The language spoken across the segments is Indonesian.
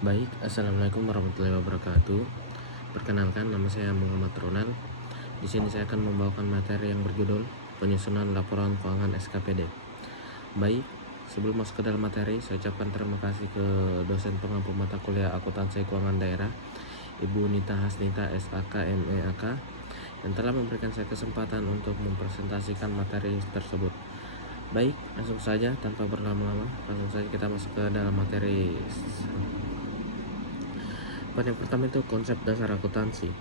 Baik, assalamualaikum warahmatullahi wabarakatuh. Perkenalkan, nama saya Muhammad Ronald. Di sini saya akan membawakan materi yang berjudul penyusunan laporan keuangan SKPD. Baik, sebelum masuk ke dalam materi, saya ucapkan terima kasih ke dosen pengampu mata kuliah Akuntansi Keuangan Daerah, Ibu Nita Hasnita SAK MEAK, yang telah memberikan saya kesempatan untuk mempresentasikan materi tersebut. Baik, langsung saja tanpa berlama-lama, langsung saja kita masuk ke dalam materi. Yang pertama itu konsep dasar akuntansi.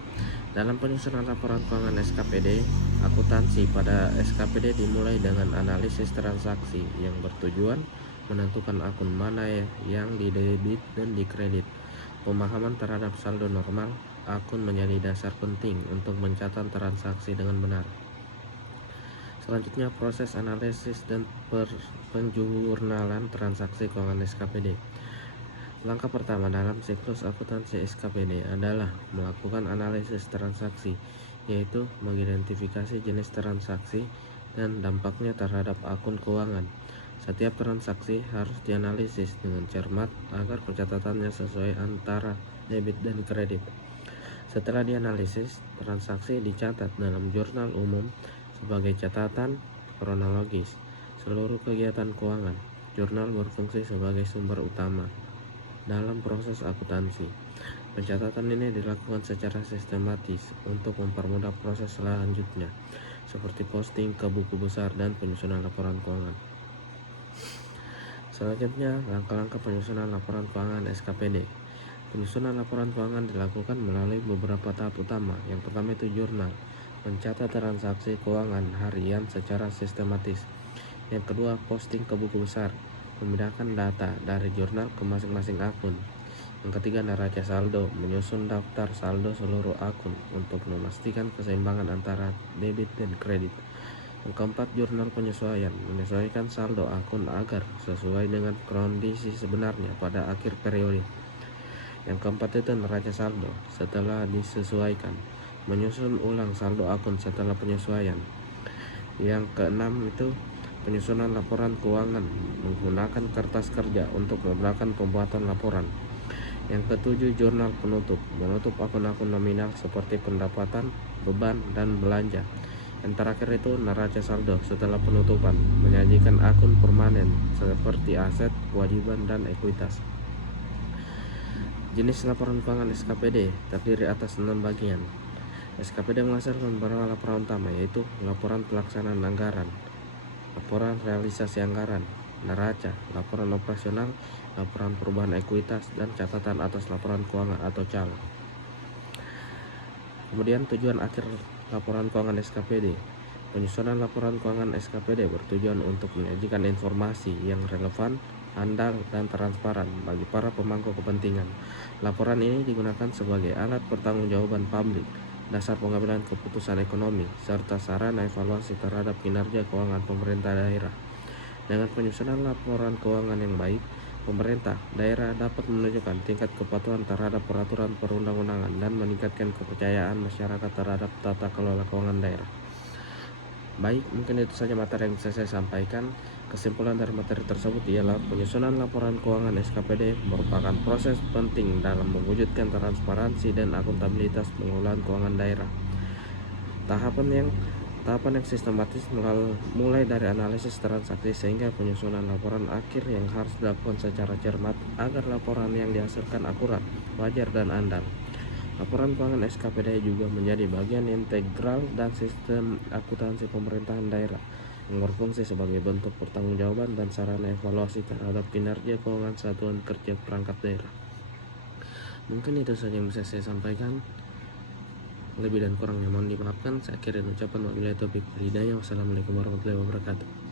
Dalam penyusunan laporan keuangan SKPD, akuntansi pada SKPD dimulai dengan analisis transaksi yang bertujuan menentukan akun mana yang didebit dan dikredit. Pemahaman terhadap saldo normal akun menjadi dasar penting untuk mencatat transaksi dengan benar. Selanjutnya, proses analisis dan penjurnalan transaksi keuangan SKPD. Langkah pertama dalam siklus akuntansi SKPD adalah melakukan analisis transaksi, yaitu mengidentifikasi jenis transaksi dan dampaknya terhadap akun keuangan. Setiap transaksi harus dianalisis dengan cermat agar pencatatannya sesuai antara debit dan kredit. Setelah dianalisis, transaksi dicatat dalam jurnal umum sebagai catatan kronologis seluruh kegiatan keuangan. Jurnal berfungsi sebagai sumber utama dalam proses akuntansi. Pencatatan ini dilakukan secara sistematis untuk mempermudah proses selanjutnya, seperti posting ke buku besar dan penyusunan laporan keuangan. Selanjutnya, langkah-langkah penyusunan laporan keuangan SKPD. Penyusunan laporan keuangan dilakukan melalui beberapa tahap utama. Yang pertama itu jurnal, mencatat transaksi keuangan harian secara sistematis. Yang kedua, posting ke buku besar, memindahkan data dari jurnal ke masing-masing akun. Yang ketiga, neraca saldo, menyusun daftar saldo seluruh akun untuk memastikan keseimbangan antara debit dan kredit. Yang keempat, jurnal penyesuaian, menyesuaikan saldo akun agar sesuai dengan kondisi sebenarnya pada akhir periode. Yang keempat itu neraca saldo, setelah disesuaikan, menyusun ulang saldo akun setelah penyesuaian. Yang keenam itu penyusunan laporan keuangan menggunakan kertas kerja untuk memudahkan pembuatan laporan. Yang ketujuh, jurnal penutup, menutup akun-akun nominal seperti pendapatan, beban, dan belanja. Yang terakhir itu neraca saldo setelah penutupan, menyajikan akun permanen seperti aset, kewajiban, dan ekuitas. Jenis laporan keuangan SKPD terdiri atas 6 bagian. SKPD menghasilkan beberapa laporan utama, yaitu laporan pelaksanaan anggaran, laporan realisasi anggaran, neraca, laporan operasional, laporan perubahan ekuitas, dan catatan atas laporan keuangan atau CAL. Kemudian tujuan akhir laporan keuangan SKPD. Penyusunan laporan keuangan SKPD bertujuan untuk menyajikan informasi yang relevan, handal, dan transparan bagi para pemangku kepentingan. Laporan ini digunakan sebagai alat pertanggungjawaban publik, dasar pengambilan keputusan ekonomi, serta sarana evaluasi terhadap kinerja keuangan pemerintah daerah. Dengan penyusunan laporan keuangan yang baik, pemerintah daerah dapat menunjukkan tingkat kepatuhan terhadap peraturan perundang-undangan dan meningkatkan kepercayaan masyarakat terhadap tata kelola keuangan daerah. Baik, mungkin itu saja materi yang bisa saya sampaikan. Kesimpulan dari materi tersebut ialah penyusunan laporan keuangan SKPD merupakan proses penting dalam mewujudkan transparansi dan akuntabilitas pengelolaan keuangan daerah. Tahapan yang sistematis mulai dari analisis transaksi sehingga penyusunan laporan akhir yang harus dilakukan secara cermat agar laporan yang dihasilkan akurat, wajar, dan andal. Laporan keuangan SKPD juga menjadi bagian integral dan sistem akuntansi pemerintahan daerah yang berfungsi sebagai bentuk pertanggungjawaban dan sarana evaluasi terhadap kinerja keuangan satuan kerja perangkat daerah. Mungkin itu saja yang bisa saya sampaikan. Lebih dan kurangnya mohon dimaafkan. Saya akhiri ucapan wabillahi taufiq wal hidayah. Wassalamualaikum warahmatullahi wabarakatuh.